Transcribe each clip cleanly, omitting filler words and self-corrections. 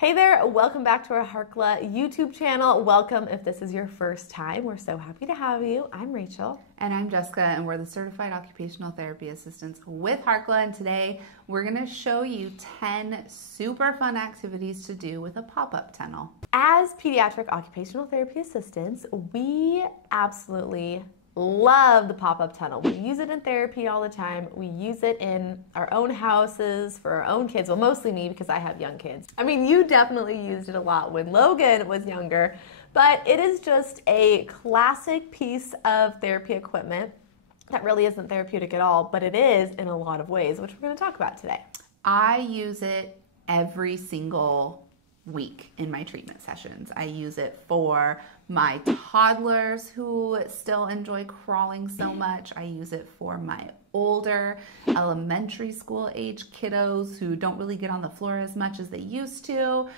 Hey there, welcome back to our Harkla YouTube channel. Welcome if this is your first time. We're so happy to have you. I'm Rachel. And I'm Jessica, and we're the Certified Occupational Therapy Assistants with Harkla, and today we're going to show you 10 super fun activities to do with a pop-up tunnel. As pediatric occupational therapy assistants, we absolutely love the pop-up tunnel. We use it in therapy all the time. We use it in our own houses for our own kids. Well, mostly me because I have young kids. I mean, you definitely used it a lot when Logan was younger, but it is just a classic piece of therapy equipment that really isn't therapeutic at all, but it is in a lot of ways, which we're going to talk about today. I use it every single week in my treatment sessions. I use it for my toddlers who still enjoy crawling so much. I use it for my older elementary school age kiddos who don't really get on the floor as much as they used to.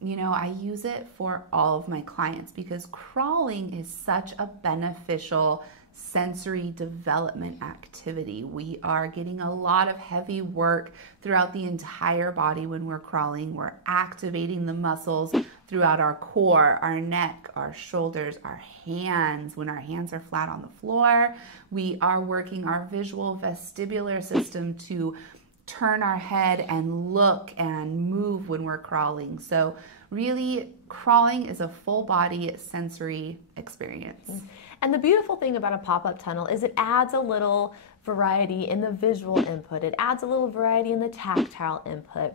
You know, I use it for all of my clients because crawling is such a beneficial sensory development activity. We are getting a lot of heavy work throughout the entire body when we're crawling. We're activating the muscles throughout our core, our neck, our shoulders, our hands. When our hands are flat on the floor, we are working our visual vestibular system to turn our head and look and move when we're crawling. So really, crawling is a full body sensory experience. And the beautiful thing about a pop-up tunnel is it adds a little variety in the visual input. It adds a little variety in the tactile input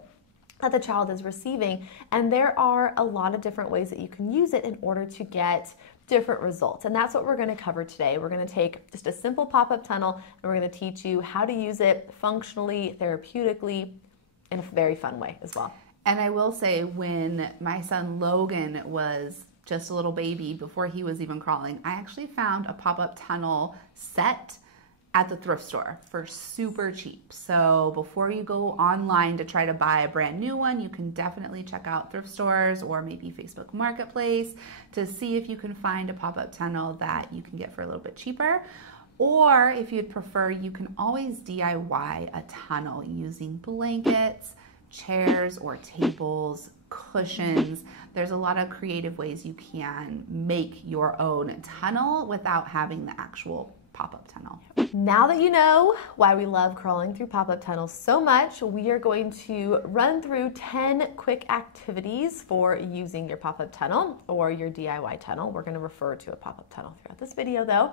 that the child is receiving. And there are a lot of different ways that you can use it in order to get different results. And that's what we're going to cover today. We're going to take just a simple pop-up tunnel and we're going to teach you how to use it functionally, therapeutically, in a very fun way as well. And I will say, when my son Logan was just a little baby, before he was even crawling, I actually found a pop-up tunnel set at the thrift store for super cheap. So before you go online to try to buy a brand new one, you can definitely check out thrift stores or maybe Facebook Marketplace to see if you can find a pop-up tunnel that you can get for a little bit cheaper. Or if you'd prefer, you can always DIY a tunnel using blankets, chairs or tables, cushions. There's a lot of creative ways you can make your own tunnel without having the actual pop-up tunnel. Now that you know why we love crawling through pop-up tunnels so much, we are going to run through 10 quick activities for using your pop-up tunnel or your DIY tunnel. We're going to refer to a pop-up tunnel throughout this video though,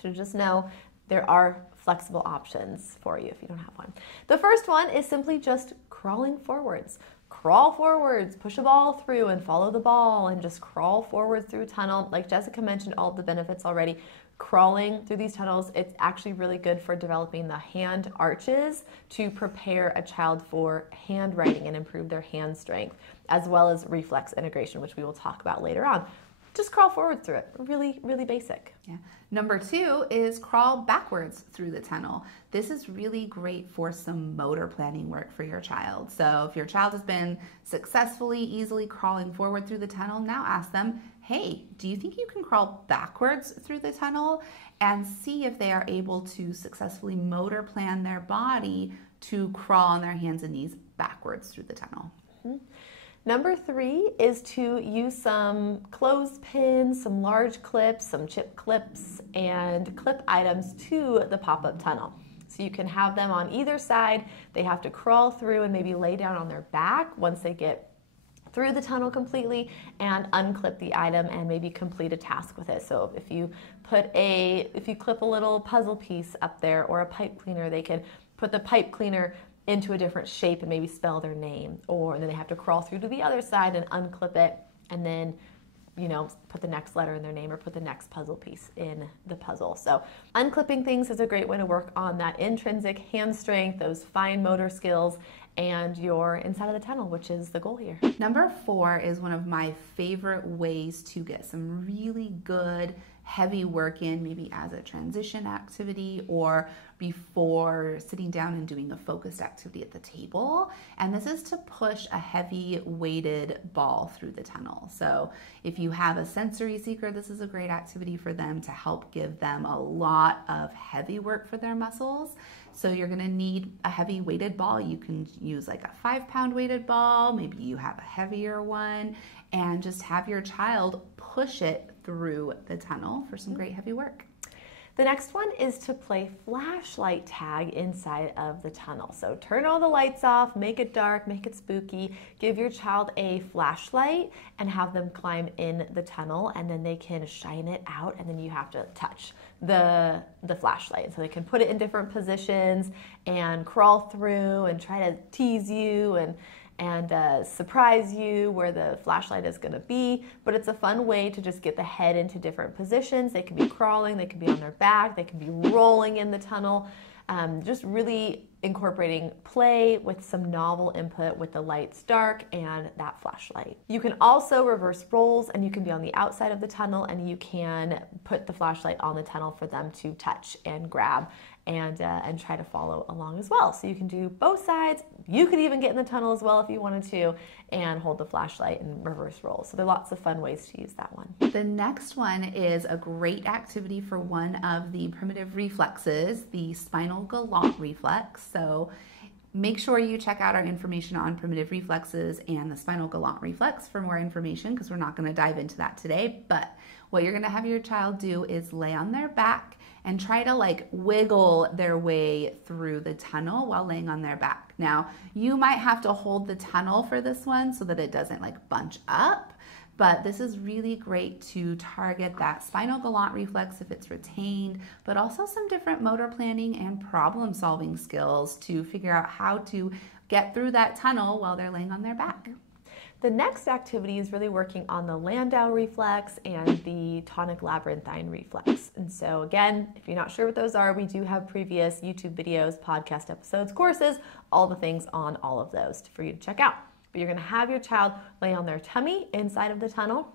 so just know there are flexible options for you if you don't have one. The first one is simply just crawling forwards. Crawl forwards, push a ball through and follow the ball and just crawl forward through a tunnel. Like Jessica mentioned all of the benefits already. Crawling through these tunnels, it's actually really good for developing the hand arches to prepare a child for handwriting and improve their hand strength, as well as reflex integration, which we will talk about later on. Just crawl forward through it. Really, really basic. Yeah. Number 2 is crawl backwards through the tunnel. This is really great for some motor planning work for your child. So if your child has been successfully, easily crawling forward through the tunnel, now ask them, hey, do you think you can crawl backwards through the tunnel? And see if they are able to successfully motor plan their body to crawl on their hands and knees backwards through the tunnel. Mm-hmm. Number 3 is to use some clothespins, some large clips, some chip clips, and clip items to the pop-up tunnel. So you can have them on either side. They have to crawl through and maybe lay down on their back once they get through the tunnel completely and unclip the item and maybe complete a task with it. So if you clip a little puzzle piece up there or a pipe cleaner, they can put the pipe cleaner into a different shape and maybe spell their name, and then they have to crawl through to the other side and unclip it and then, you know, put the next letter in their name or put the next puzzle piece in the puzzle. So unclipping things is a great way to work on that intrinsic hand strength, those fine motor skills, and you're inside of the tunnel, which is the goal here. Number 4 is one of my favorite ways to get some really good heavy work in, maybe as a transition activity or before sitting down and doing a focused activity at the table. And this is to push a heavy weighted ball through the tunnel. So if you have a sensory seeker, this is a great activity for them to help give them a lot of heavy work for their muscles. So you're gonna need a heavy weighted ball. You can use like a 5-pound weighted ball, maybe you have a heavier one, and just have your child push it through the tunnel for some great heavy work. The next one is to play flashlight tag inside of the tunnel. So turn all the lights off, make it dark, make it spooky, give your child a flashlight and have them climb in the tunnel, and then they can shine it out, and then you have to touch the flashlight. So they can put it in different positions and crawl through and try to tease you and surprise you where the flashlight is going to be. But it's a fun way to just get the head into different positions. They can be crawling, they can be on their back, they can be rolling in the tunnel. Just really incorporating play with some novel input with the lights dark and that flashlight. You can also reverse roles, and you can be on the outside of the tunnel, and you can put the flashlight on the tunnel for them to touch and grab and try to follow along as well. So you can do both sides. You could even get in the tunnel as well if you wanted to and hold the flashlight and reverse roll. So there are lots of fun ways to use that one. The next one is a great activity for one of the primitive reflexes, the spinal galant reflex. So make sure you check out our information on primitive reflexes and the spinal galant reflex for more information, because we're not going to dive into that today. But what you're going to have your child do is lay on their back and try to like wiggle their way through the tunnel while laying on their back. Now, you might have to hold the tunnel for this one so that it doesn't like bunch up, but this is really great to target that spinal galant reflex if it's retained, but also some different motor planning and problem solving skills to figure out how to get through that tunnel while they're laying on their back. The next activity is really working on the Landau reflex and the tonic labyrinthine reflex. And so again, if you're not sure what those are, we do have previous YouTube videos, podcast episodes, courses, all the things on all of those for you to check out. But you're going to have your child lay on their tummy inside of the tunnel,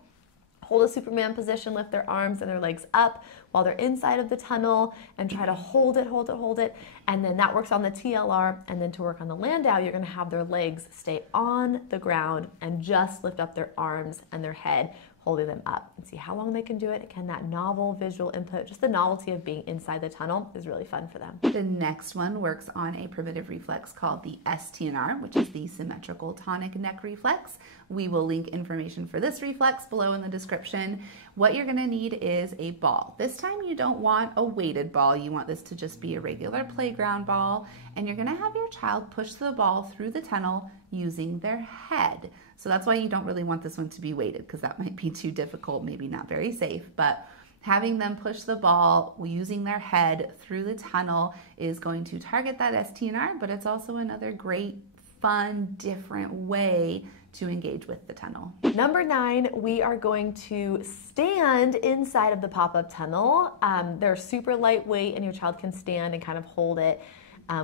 hold a Superman position, lift their arms and their legs up while they're inside of the tunnel, and try to hold it. And then that works on the TLR. And then to work on the Landau, you're going to have their legs stay on the ground and just lift up their arms and their head, holding them up, and see how long they can do it. Again, that novel visual input, just the novelty of being inside the tunnel is really fun for them. The next one works on a primitive reflex called the STNR, which is the symmetrical tonic neck reflex. We will link information for this reflex below in the description. What you're gonna need is a ball. This time you don't want a weighted ball. You want this to just be a regular playground ball, and you're gonna have your child push the ball through the tunnel using their head. So that's why you don't really want this one to be weighted, because that might be too difficult, maybe not very safe. But having them push the ball using their head through the tunnel is going to target that STNR, but it's also another great, fun, different way to engage with the tunnel. Number 9, we are going to stand inside of the pop-up tunnel. They're super lightweight, and your child can stand and kind of hold it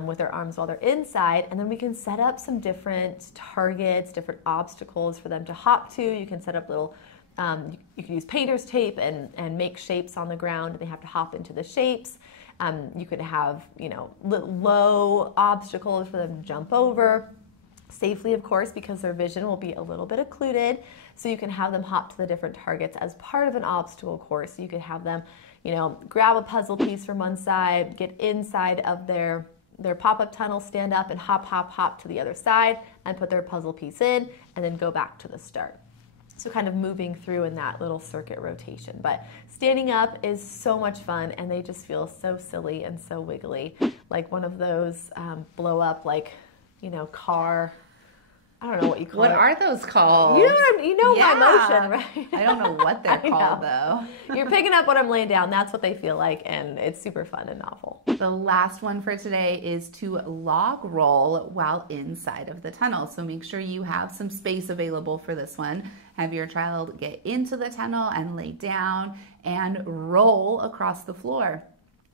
with their arms while they're inside. And then we can set up some different targets, different obstacles for them to hop to. You can set up little, you can use painter's tape and make shapes on the ground, and they have to hop into the shapes. You could have, low obstacles for them to jump over safely, of course, because their vision will be a little bit occluded. So you can have them hop to the different targets as part of an obstacle course. You could have them, grab a puzzle piece from one side, get inside of their pop-up tunnel, stand up and hop to the other side and put their puzzle piece in, and then go back to the start. So kind of moving through in that little circuit rotation. But standing up is so much fun, and they just feel so silly and so wiggly, like one of those blow up car, I don't know what you call it. What are those called? My motion, right? I don't know what they're called though. You're picking up what I'm laying down. That's what they feel like, and it's super fun and novel. The last one for today is to log roll while inside of the tunnel. So make sure you have some space available for this one. Have your child get into the tunnel and lay down and roll across the floor.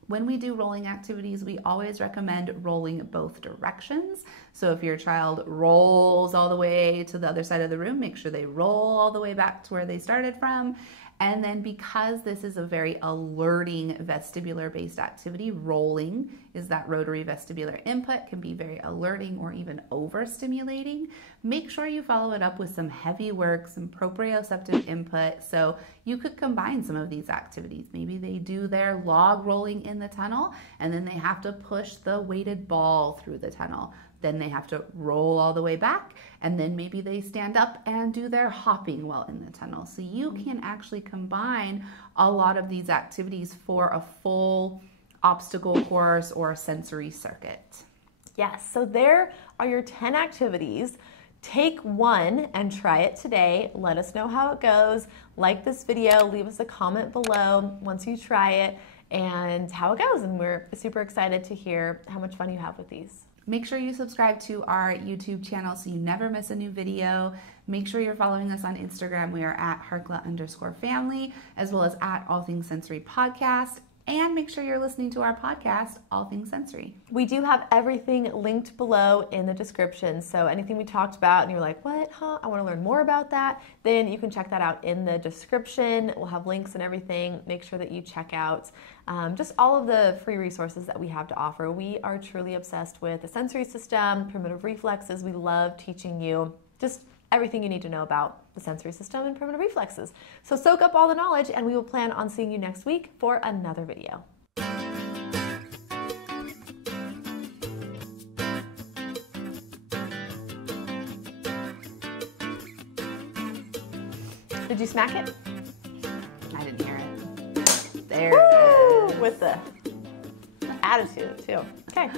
When we do rolling activities, we always recommend rolling both directions. So if your child rolls all the way to the other side of the room, make sure they roll all the way back to where they started from. And then because this is a very alerting vestibular-based activity, rolling is that rotary vestibular input, can be very alerting or even overstimulating. Make sure you follow it up with some heavy work, some proprioceptive input. So you could combine some of these activities. Maybe they do their log rolling in the tunnel, and then they have to push the weighted ball through the tunnel. Then they have to roll all the way back, and then maybe they stand up and do their hopping while in the tunnel. So you can actually combine a lot of these activities for a full obstacle course or sensory circuit. Yes, so there are your 10 activities. Take one and try it today. Let us know how it goes. Like this video, leave us a comment below once you try it and how it goes. And we're super excited to hear how much fun you have with these. Make sure you subscribe to our YouTube channel so you never miss a new video. Make sure you're following us on Instagram. We are at Harkla_family, as well as at All Things Sensory Podcast. And make sure you're listening to our podcast, All Things Sensory. We do have everything linked below in the description. So anything we talked about and you're like, what, huh? I want to learn more about that. Then you can check that out in the description. We'll have links and everything. Make sure that you check out just all of the free resources that we have to offer. We are truly obsessed with the sensory system, primitive reflexes. We love teaching you just everything you need to know about the sensory system and primitive reflexes. So soak up all the knowledge, and we will plan on seeing you next week for another video. Did you smack it? I didn't hear it. There Woo! it is. With the attitude, too. Okay.